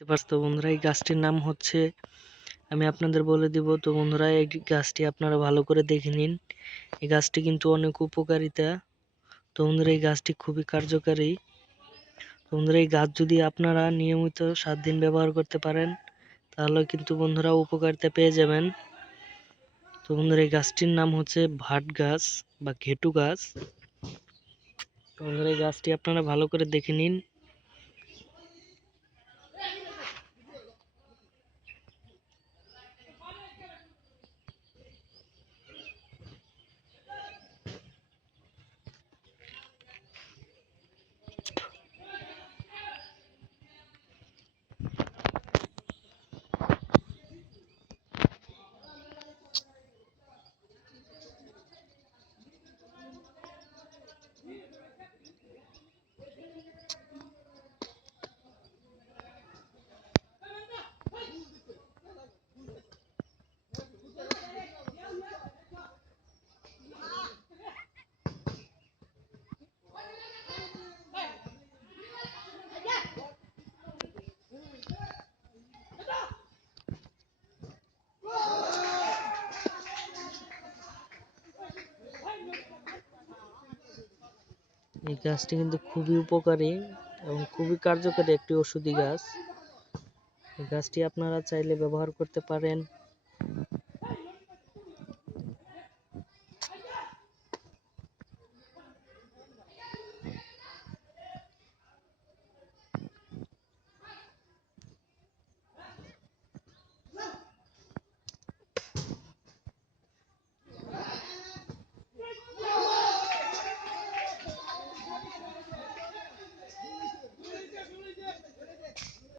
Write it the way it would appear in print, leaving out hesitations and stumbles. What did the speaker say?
দেখতে পাচ্ছ তো বন্ধুরা, এই গাছটির নাম হচ্ছে, আমি আপনাদের বলে দিব। তো বন্ধুরা, এই গাছটি আপনারা ভালো করে দেখে নিন। এই গাছটি কিন্তু অনেক উপকারিতা। তো বন্ধুরা, এই গাছটি খুবই কার্যকারী। তো বন্ধুরা, এই গাছ যদি আপনারা নিয়মিত 7 দিন ব্যবহার করতে পারেন, তাহলে কিন্তু বন্ধুরা উপকারিতা পেয়ে যাবেন। তো বন্ধুরা, এই গাছটির নাম হচ্ছে ভাট গাছ বা ঘেটু গাছ। তো বন্ধুরা, এই গাছটি আপনারা ভালো করে দেখে নিন। এই গাছটি কিন্তু খুবই উপকারী এবং খুবই কার্যকরী একটি ওষুধি গাছ। এই গাছটি আপনারা চাইলে ব্যবহার করতে পারেন।